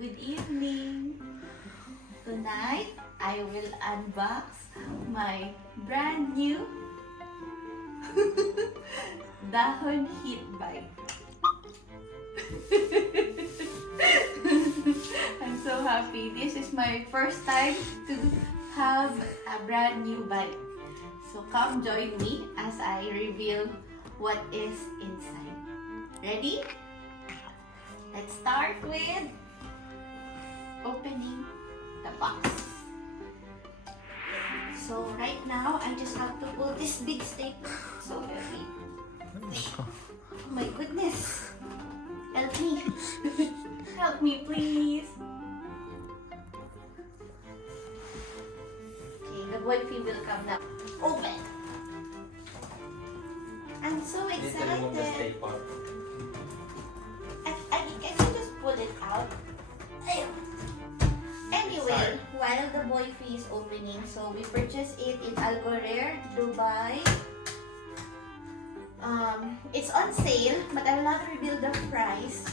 Good evening! Tonight, I will unbox my brand new Dahon heat bike. I'm so happy. This is my first time to have a brand new bike. So come join me as I reveal what is inside. Ready? Let's start with opening the box. So right now, I just have to pull this big stick. So heavy. Oh my goodness. Help me. Help me, please. Okay, the boyfriend will come now. Open. I'm so excited. I can just pull it out. Anyway, while the boyfriend is opening, so we purchased it in Algorer, Dubai. It's on sale, but I will not reveal the price.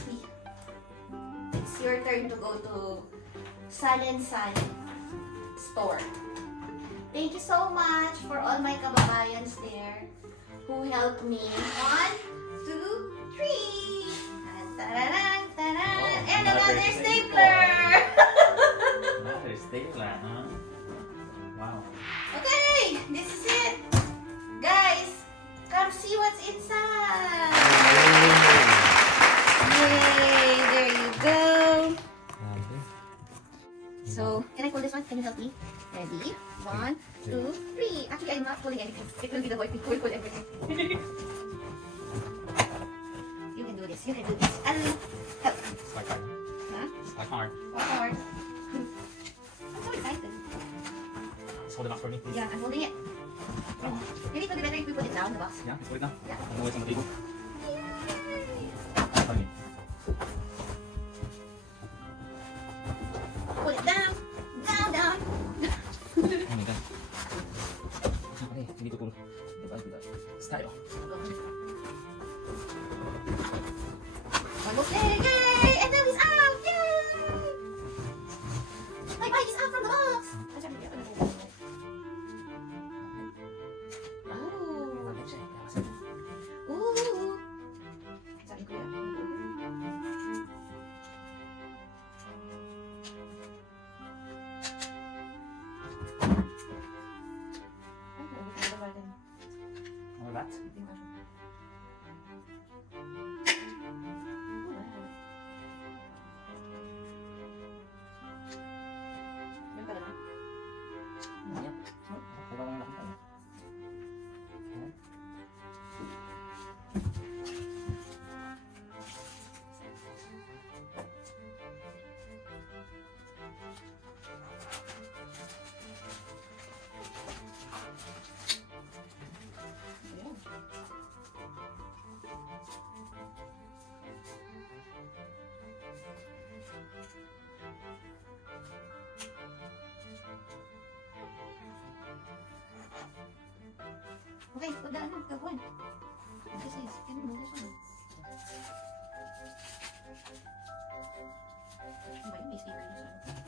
It's your turn to go to Sun and Sun store. Thank you so much for all my kababayans there who helped me. 1, 2, 3. Ta-da-da, ta-da. And another stapler. Another stapler, huh? Wow. Okay, this is it. Guys, come see what's inside. Yay, there you go. So, can I pull this one? Can you help me? Ready? 1, 2, 3. Actually, I'm not pulling anything. It will be the boy who will pull everything. You can do this. You can do this. I'll help. It's like hard. Huh? It's like hard. Hard. I'm so excited. Just hold it up for me, please. Yeah, I'm holding it. Oh. Maybe it will be better if we put it down in the box. Yeah, let's put it down. Yeah. I know it's on the table. Yay! Funny. Put it down. Down, down. Oh my god. Okay, you need to pull the bag with that style. Almost there. Yay! And now it's out. Yay! My bike is out from the box. Oh. Ooh. Sabi ko yan. All that? Yeah. Diba lang nakita niyo? Okay. Okay, put that on. That one. This is. Can you move this one? Oh my goodness, favorite this